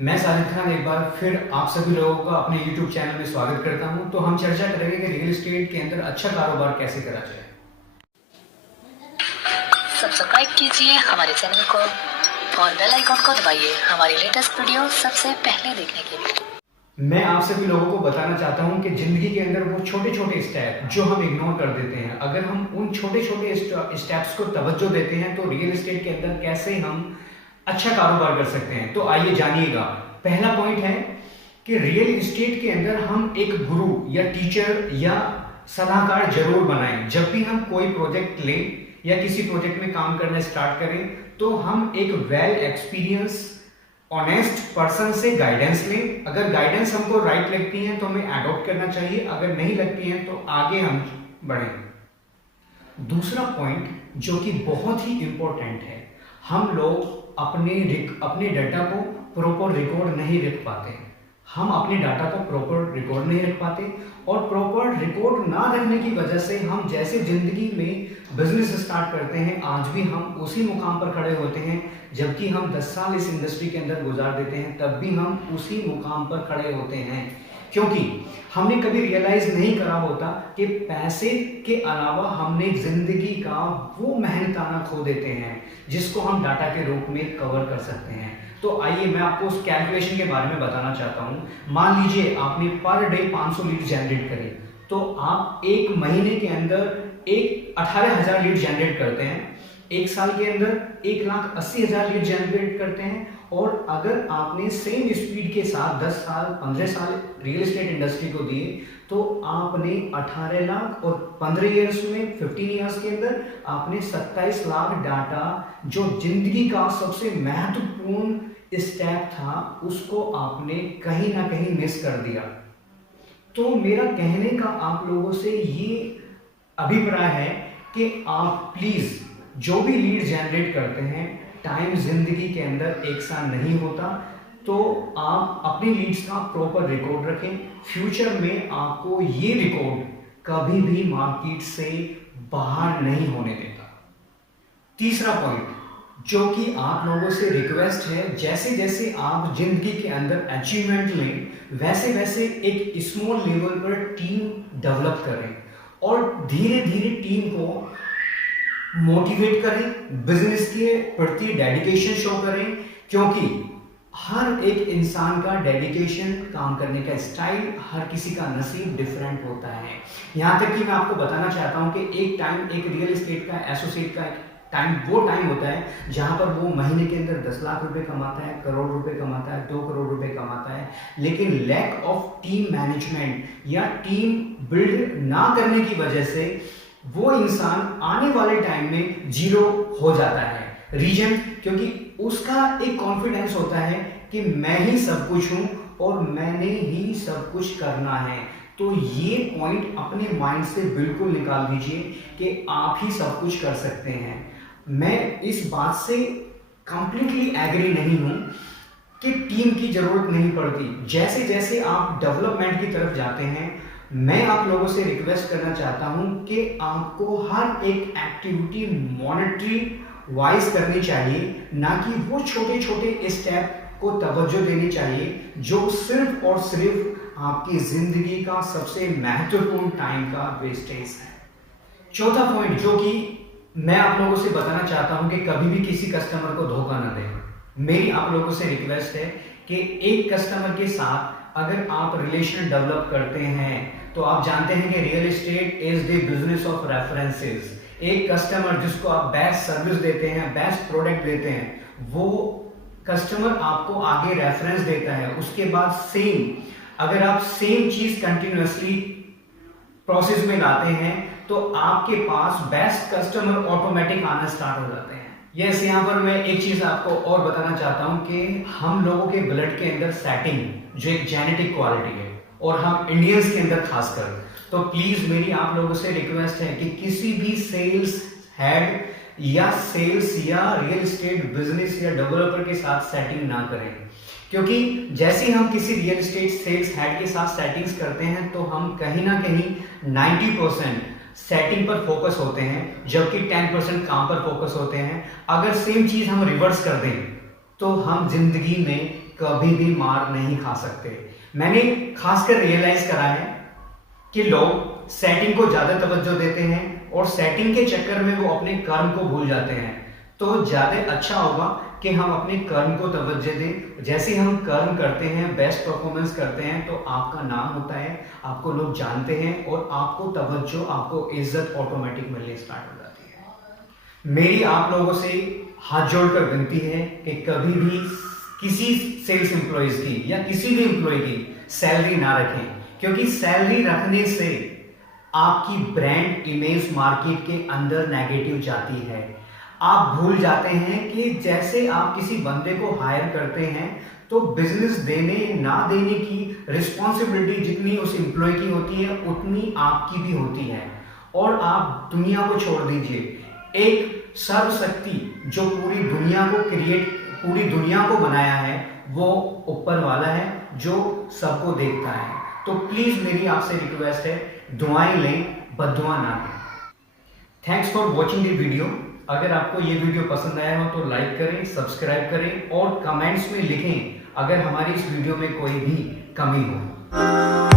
मैं साजिद खान एक बार फिर आप सभी लोगों का अपने YouTube चैनल में स्वागत करता हूं। तो हम चर्चा करेंगे कि रियल एस्टेट के अंदर अच्छा कारोबार कैसे करा जाए। सब्सक्राइब कीजिए हमारे चैनल को और बेल आइकन को दबाइए हमारी लेटेस्ट वीडियो सबसे पहले देखने के लिए। मैं आप सभी लोगों को बताना चाहता हूं कि जिंदगी के अंदर वो छोटे छोटे स्टेप जो हम इग्नोर कर देते हैं, अगर हम उन छोटे छोटे स्टेप्स को तवज्जो देते हैं तो रियल एस्टेट के अंदर कैसे हम अच्छा कारोबार कर सकते हैं। तो आइए जानिएगा। पहला पॉइंट है कि रियल एस्टेट के अंदर हम एक गुरु या टीचर या सलाहकार जरूर बनाएं। जब भी हम कोई प्रोजेक्ट लें या किसी प्रोजेक्ट में काम करना स्टार्ट करें तो हम एक वेल एक्सपीरियंस ऑनेस्ट पर्सन से गाइडेंस लें। अगर गाइडेंस हमको राइट लगती है तो हमें अडॉप्ट करना चाहिए, अगर नहीं लगती है तो आगे हम बढ़ें। दूसरा पॉइंट जो कि बहुत ही इंपॉर्टेंट है, हम लोग अपने डाटा को प्रॉपर रिकॉर्ड नहीं रख पाते। हम अपने डाटा को प्रॉपर रिकॉर्ड नहीं रख पाते और प्रॉपर रिकॉर्ड ना रखने की वजह से हम जैसे जिंदगी में बिजनेस स्टार्ट करते हैं, आज भी हम उसी मुकाम पर खड़े होते हैं। जबकि हम 10 साल इस इंडस्ट्री के अंदर गुजार देते हैं तब भी हम उसी मुकाम पर खड़े होते हैं, क्योंकि हमने कभी रियलाइज नहीं करा होता कि पैसे के अलावा हमने जिंदगी का वो मेहनताना खो देते हैं जिसको हम डाटा के रूप में कवर कर सकते हैं। तो आइए मैं आपको उस कैलकुलेशन के बारे में बताना चाहता हूं। मान लीजिए आपने पर डे 500 लीड जनरेट करे, तो आप एक महीने के अंदर 18,000 लीड जनरेट करते हैं। एक साल के अंदर 1,80,000 लीड जनरेट करते हैं। और अगर आपने सेम स्पीड के साथ 10 साल 15 साल रियल एस्टेट इंडस्ट्री को दिए तो आपने 18 लाख और 15 ईयर्स में 15 ईयर्स के अंदर आपने 27 लाख डाटा, जो जिंदगी का सबसे महत्वपूर्ण स्टेप था, उसको आपने कहीं ना कहीं मिस कर दिया। तो मेरा कहने का आप लोगों से ये अभिप्राय है कि आप प्लीज जो भी लीड जनरेट करते हैं, टाइम जिंदगी के अंदर एक साथ नहीं होता, तो आप अपनी लीड्स का प्रॉपर रिकॉर्ड रखें। फ्यूचर में आपको ये रिकॉर्ड कभी भी मार्केट से बाहर नहीं होने देता। तीसरा पॉइंट जो कि आप लोगों से रिक्वेस्ट है, जैसे जैसे आप जिंदगी के अंदर अचीवमेंट लें वैसे वैसे एक स्मॉल लेवल पर टीम डेवलप करें और धीरे धीरे टीम को मोटिवेट करें, बिजनेस के प्रति डेडिकेशन शो करें, क्योंकि हर एक इंसान का डेडिकेशन, काम करने का स्टाइल, हर किसी का नसीब डिफरेंट होता है। यहां तक कि मैं आपको बताना चाहता हूं कि एक रियल एस्टेट का एसोसिएट का वो टाइम होता है जहां पर वो महीने के अंदर 10 लाख रुपए कमाता है, करोड़ रुपए कमाता है, 2 करोड़ रुपए कमाता है, लेकिन लैक ऑफ टीम मैनेजमेंट या टीम बिल्ड ना करने की वजह से वो इंसान आने वाले टाइम में जीरो हो जाता है। रीजन क्योंकि उसका एक कॉन्फिडेंस होता है कि मैं ही सब कुछ हूं और मैंने ही सब कुछ करना है। तो ये पॉइंट अपने माइंड से बिल्कुल निकाल दीजिए कि आप ही सब कुछ कर सकते हैं। मैं इस बात से कंप्लीटली एग्री नहीं हूं कि टीम की जरूरत नहीं पड़ती। जैसे जैसे आप डेवलपमेंट की तरफ जाते हैं, मैं आप लोगों से रिक्वेस्ट करना चाहता हूं कि आपको हर एक एक्टिविटी मॉनिटरी वाइज करनी चाहिए, ना कि वो छोटे छोटे स्टेप को तवज्जो देनी चाहिए जो सिर्फ और सिर्फ आपकी जिंदगी का सबसे महत्वपूर्ण टाइम का वेस्टेज है। चौथा पॉइंट जो कि मैं आप लोगों से बताना चाहता हूं कि कभी भी किसी कस्टमर को धोखा ना दें। मेरी आप लोगों से रिक्वेस्ट है कि एक कस्टमर के साथ अगर आप रिलेशन डेवलप करते हैं तो आप जानते हैं कि real estate is the business of references. एक कस्टमर जिसको आप बेस्ट सर्विस देते हैं, बेस्ट प्रोडक्ट देते हैं, वो कस्टमर आपको आगे रेफरेंस देता है। उसके बाद अगर आप सेम चीज कंटिन्यूअसली प्रोसेस में लाते हैं तो आपके पास बेस्ट कस्टमर ऑटोमेटिक आना स्टार्ट हो जाते हैं। यस, यहाँ पर मैं एक चीज आपको और बताना चाहता हूं कि हम लोगों के ब्लड के अंदर सेटिंग जो एक जेनेटिक क्वालिटी है, और हम इंडियंस के अंदर खासकर, तो प्लीज मेरी आप लोगों से रिक्वेस्ट है कि किसी भी सेल्स हेड या सेल्स या रियल एस्टेट बिजनेस या डेवलपर के साथ सेटिंग ना करें, क्योंकि जैसे हम किसी रियल एस्टेट सेल्स हेड के साथ सेटिंग्स करते हैं तो हम कहीं ना कहीं 90% सेटिंग पर फोकस होते हैं, जबकि 10% काम पर फोकस होते हैं। अगर सेम चीज हम रिवर्स कर दें तो हम जिंदगी में कभी भी मार नहीं खा सकते। मैंने खासकर रियलाइज करा है कि लोग सेटिंग को ज्यादा तवज्जो देते हैं और सेटिंग के चक्कर में वो अपने कर्म को भूल जाते हैं। तो ज्यादा अच्छा होगा कि हम अपने कर्म को तवज्जो दें। जैसे हम कर्म करते हैं, बेस्ट परफॉर्मेंस करते हैं, तो आपका नाम होता है, आपको लोग जानते हैं और आपको तवज्जो, आपको इज्जत ऑटोमेटिक मिलनी स्टार्ट हो जाती है। मेरी आप लोगों से हाथ जोड़कर विनती है कि कभी भी किसी सेल्स एम्प्लॉयज की या किसी भी एम्प्लॉय की सैलरी ना रखें, क्योंकि सैलरी रखने से आपकी ब्रांड इमेज मार्केट के अंदर नेगेटिव जाती है। आप भूल जाते हैं कि जैसे आप किसी बंदे को हायर करते हैं तो बिजनेस देने ना देने की रिस्पॉन्सिबिलिटी जितनी उस एम्प्लॉय की होती है उतनी आपकी भी होती है। और आप दुनिया को छोड़ दीजिए, एक सर्वशक्ति जो पूरी दुनिया को बनाया है वो ऊपर वाला है जो सबको देखता है। तो प्लीज मेरी आपसे रिक्वेस्ट है, दुआएं लें, बद्दुआ ना दें। Thanks for watching the video. अगर आपको ये वीडियो पसंद आया हो तो लाइक करें, सब्सक्राइब करें और कमेंट्स में लिखें अगर हमारी इस वीडियो में कोई भी कमी हो।